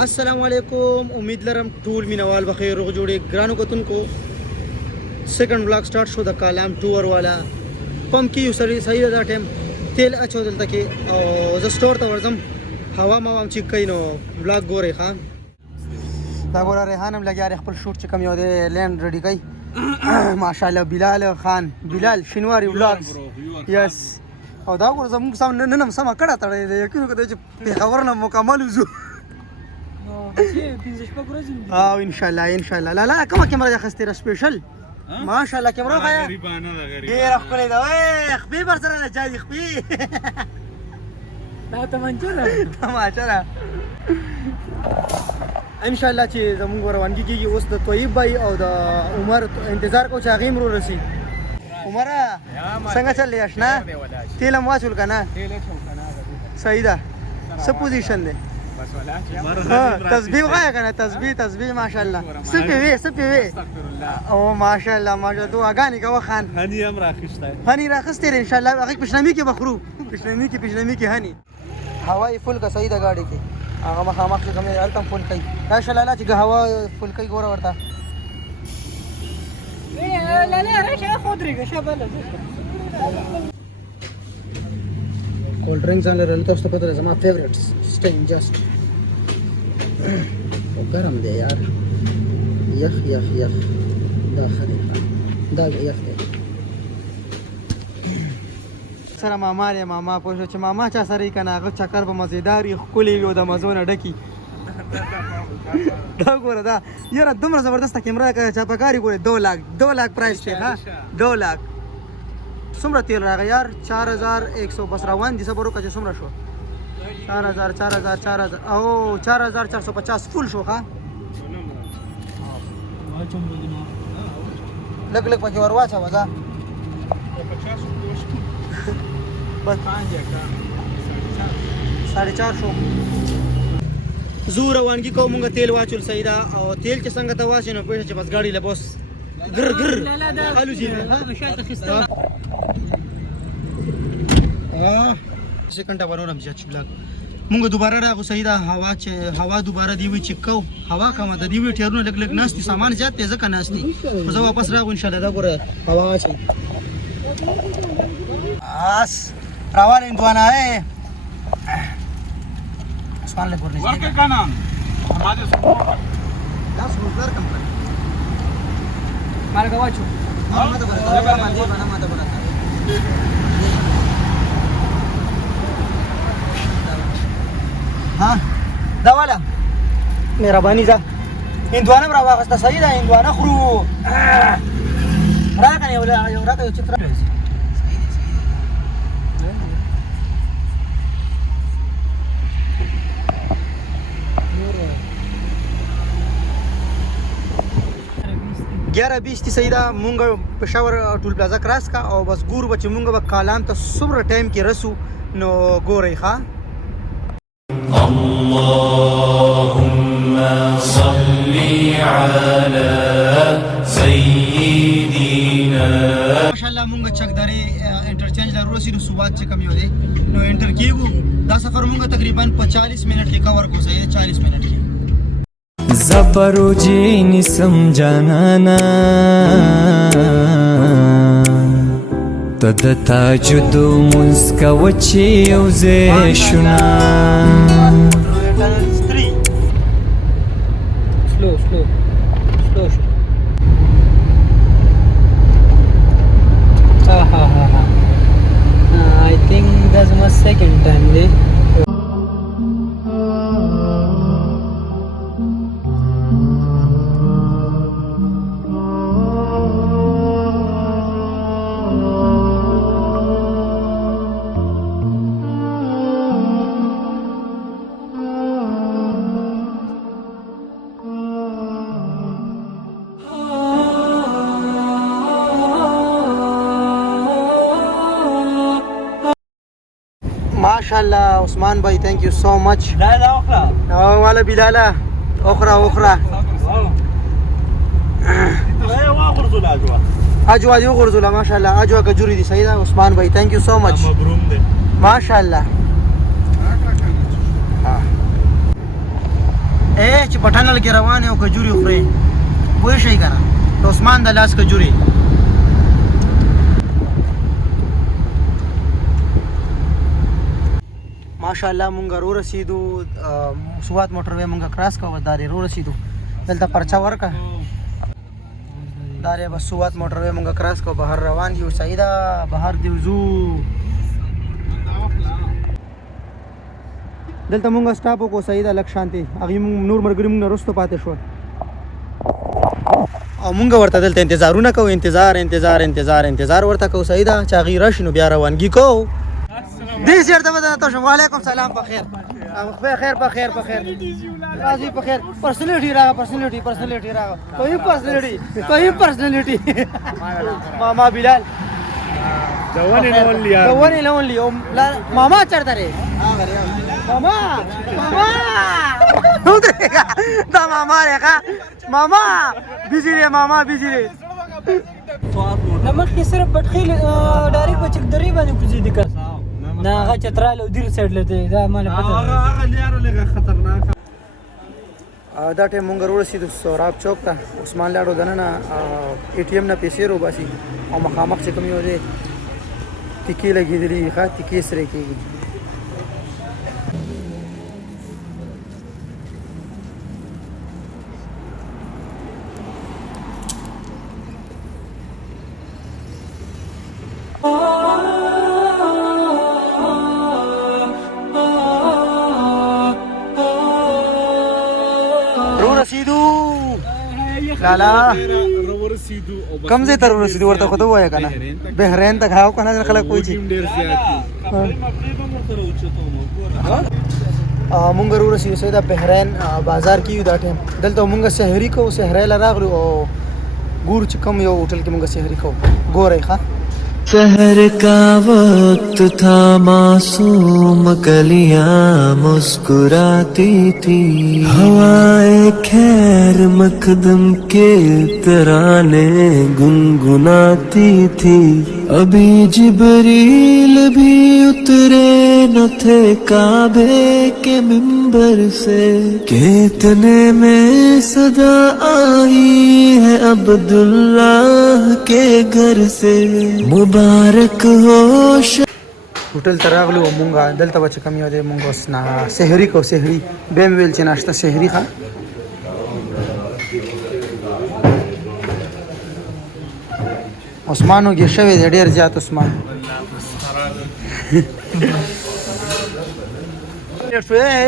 अस्सलाम वालेकुम। उम्मीद लरम टूल मीनवाल बखैर रोग जोड़े ग्रानो कतुन को second block start show the कालाम टूर वाला पंप की सरी सही दा टाइम तेल अच्छो दल तक और ज स्टोर त वर्जम हवा मा आम चिक कइनो ब्लॉक गोरे खान दा गोरा रेहान हम लगे यार खपल शूट च कम यो दे लैंड रेडी कई माशाल्लाह बिलाल खान बिलाल शिनवारी ब्लॉग्स यस और दा गोरा जम सम ननम सम कड़ा तड़े यकीन को दे पे खबर ना मुकम्मल उजू اه ان شاء الله ان شاء الله. لا لا كم كاميرا اخذتي سبيشال ما شاء الله كاميرا خيا غير اخبي ده وي اخبي برسل جاي اخبي لا تمنجره ما شاء الله ان شاء الله چې زموږ روانګي کیږي اوس د طيب بھائی او د عمر انتظار کو چاغیم رو رسی عمر څنګه چل لیاش نه تیل مو واچول کنه صحیح ده څه پوزیشن ده تسبیح غایا کنه تسبیح ماشاءالله سپی وی او ماشاءالله ماشاءالله تو اگانی کا وخان هني امر اخشته هني راخسته ان شاء الله هغه پښنمی کې بخرو پښنمی کې هني هواي فل کا صحیح ده گاڑی کې هغه مخامخ کوم التم فل کوي ماشاء الله چې هوا فل کوي ګور ورته لا لا راشه خضري شبله cold drinks and the toast pata is my favorites staying just गरम दे यार यख यख यख दाखिल دا یخ دی سره ماما لري ماما پوه چې ماما چا سره کنه هغه چکر به مزیدار خولي یو د مزونه ډکی دا ګوره دا یاره دومره زبردست کیمرا چا پکاري ګوره 2 लाख پرایس دی ها 2 लाख څومره تیل راغی یار 4100 بس روان دي صبر وکړه څومره شو 4000 او 4450 فل شو ها لګ لګ پکې ور واچا وځه 50 بس 4.5 شو زور روانګي کومه تیل واچول سیدا او تیل چې څنګه ته واشنه پېښه چې بس ګاډي له بوس ګر الو جی ها شاته خسته سکندہ بنورم چې بلاک مونږ دوباره راغو سیدا هوا دوباره دی وی چکو هوا کومه د دی وی ټیرونه لګ لګ ناشتي سامان زیات تیزه کنه ناشتي خو زه واپس راغو ان شاء الله دا ګوره هوا شي اس راوال اندوانا ہے اسمان له ګورنه ورکه کنه ماده سپورټ دا سپورټر کمپنی مارګه واچو ماده بنا ماده بنا ها دا والا مهرباني ځه هندوانه را واغسته صحیح ده هندوانه خورو راکنه یو راته یو چتر گیارہ 20 صحیح ده مونږ پېښور ټول پلازا کراس کا او بس ګور بچ مونږ به کالام ته صبر ټایم کې رسو نو ګورې ښا اللهم صل على سيدنا ماشاءالله مونږ چکداري انټرچینج لرو رسیدو صبحات چې کم یو دی نو انټر کیږو دا سفر مونږ تقریبا 45 منټ کې کور کو صحیح 40 منټ کې زبرو جینی سمجھانا تد تاجد مسکا وچی اوزے شنا slow I think that's my second time day MashaAllah Usman bhai, thank you so much. لا لا اخرى ولا بلاله اخرى اجوا دي غرزولا MashaAllah اجوا کجوري دي صحیح ده عثمان bhai, thank you so much. مبروم ده MashaAllah چې پټانل کې روان او کجوري خوري وای شي کنه د عثمان د لاس کجوري ماشاءالله مونږ رو رسیدو سوات موټر وې مونږ کراس کوو داري رو رسیدو دلته پرچا ورکا داري بس سوات موټر وې مونږ کراس کوو بهر روان یو سیدا بهر دی وزو دلته مونږ سټاپ وکړو سیدا لک شانتي هغه مونږ نور مرګري مونږ رستو پاتې شو او مونږ ورته دلته انتظارونه کوو انتظار ورته کوو سیدا چې هغه راشي نو بیا روانګي کوو دې سره ته تاسو وعلیکم سلام په خیر په خیر راځي په خیر پرسنالټي راغه کوئی پرسنالټي ماما بلال The one and only. ماما چرته ری ماما نو دیکھا دا ماما ریکا ماما بيزي ری نمخ کې صرف بټخیل ډایرک په چک درې باندې کوزي دي کا نه هغه چترال او دیر سایډ لته دا مال پته هغه لیارو لږه خطرناک دا ټیم مونږ ورسېدو سوراب چوک ته عثمان لاړو دننه ATM نه پیسې رو باسي او مخامخ چې کوم یو دی ټیکې لګېدلي ښه ټیکې سره کېږي لالا کم ځای ته ورسېدو ورته خو ته ووایه که نه بحرین ته هاو که نه خلک وایي چې مونږ ورسېدو سیده بحرین بازار کې یو دا ټایم دلته مونږ سحري کوو سحرۍ له راغلو او ګورو چې کوم یو هوټل کې مونږ سحري کوو ګورئ ښه शहर का वक्त था मासूम कलियां मुस्कुराती थी हवाएं खैर मकदम के तराने गुनगुनाती थी अभी जिब्रील भी उतरे न थे काबे के मिंबर से कितने में सदा आई है अब्दुल्लाह के घर से मुबारक हो هوټل ته راغلو مونږ دلته به چې کوم یو دی مونږ اوس نه سحري کوو سحري بیا مې ویل چې ناشته سحري ښه عثمان وږی شوی دی ډېر زیات عثمان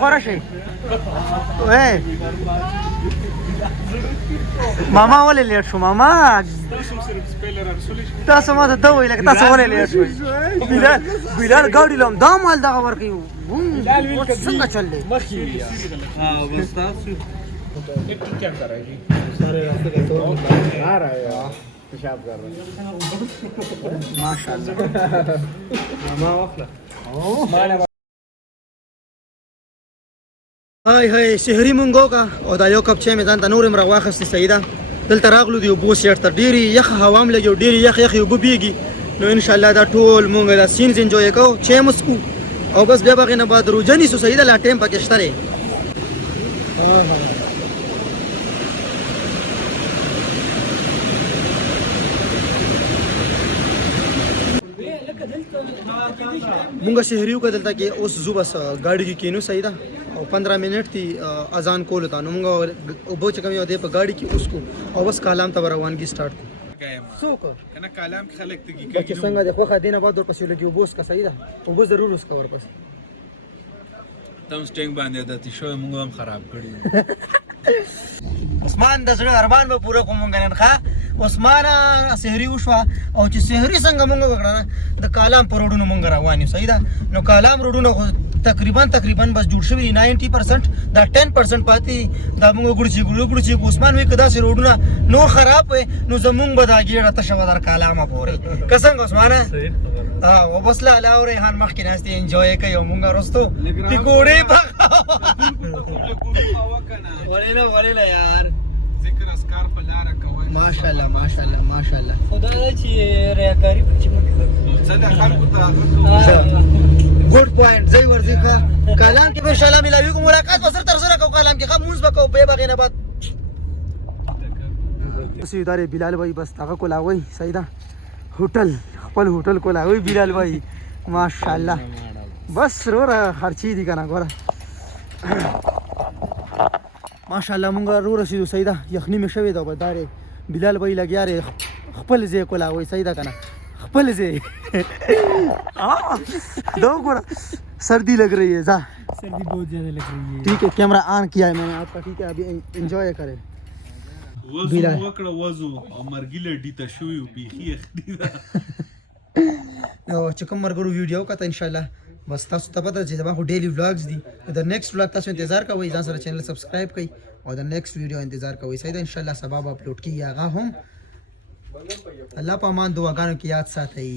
خورا شي ماما ولې لیټ شو ماما تاسو ما ته دا وایي لکه تاسو ولې لیټ شوئ بلال ګاډي لوم دا مال دغه ورکوي څنګه چل دی هاي سحري مونږ وکړه او دا یو کپ چای مې ځان ته نور هم راواخیستې سیده دلته راغلو د اوبو سیټ ته ډېرې یخ هوا هم لګي او ډېرې یخې اوبه بیږي نو انشاءالله دا ټول مونږ دا سینز انجوی کوو چای مو څښو او بس بیا به هغې نه بعد روژه نیسو سیده لا ټایم پکې شته دی مونږ سحري وکړه دلته کې اوس ځو بس ګاډي کې کینو سیده او 15 منټ تي اذان کولو ته نو مونږ اوبو چې کوم یو دی په ګاډي کې اوس کو او بس کالام ته روانګي سٹارټ کو څوک کنه کالام کې خلک ته کې څنګه د خوخه دینه بعد ورپسې لګي اوبوس کا سیده اوبو ضرور اوس کا ورپسې تم سټینګ باندې د تشو موږ هم خراب کړی عثمان د زړه ارمان به پوره کوم غنن ښا عثمان سحري وشو او چې سحري څنګه مونږ وکړه د کالام پر روډونو مونږ روان یو صحیح ده نو کالام روډونو تقریبا بس جوړ شوی 90% دا 10% پاتې دا مونږ ګړچی عثمان وی کدا سي روډونه نور خراب وي نو زمونږ به دا ګیړه تشو در کالامه پوري کسنګ عثمان او بس لا ریحان مخکې ناستې انجوای کوي او مونږ رستو ټیکوړې ولینا یار ذکر اسکار په لار کوي ماشاءالله خدای چې ریاکاری پکې مو څه د خلکو ته ګډ پوینټ زې ورځي ښه کالام کې به ان شاء الله ملاوي کوم ملاقات به سره تر سره کو کالام کې خموز وکاو به بغینه بعد سیدار بلال بھائی بس هغه کولاوي سیدا هوټل خپل هوټل کولاوي بلال بھائی ماشاءالله بس رورا خرچي دي کنه ګوره ماشاءالله مونږ رو رسیدو سیدا یخنی مې شوې دا بدارې بلال بھائی لګیاره خپل ځای کولاوي سیدا کنه خپل ځای دو ګوره सर्दी लग रही है जा सर्दी बहुत ज्यादा लग रही है ठीक है कैमरा ऑन किया है मैंने आपका ठीक है अभी एंजॉय करें وزو وکړه وزو او مرګیله ډیته شوی بیخي اخدي دا نو چې کوم مرګرو ویډیو کته ان شاء الله بس تاسو ته پته چې زما خو ډیلی ولاګز دي د نیکسټ ولاګ تاسو انتظار کوئ ځان سره چینل سبسکرایب کړئ او د نیکسټ ویډیو انتظار کوئ سیدا ان شاء الله سبا اپلوډ کیږي هغه هم الله په امان دعاګانو کې یاد ساتئ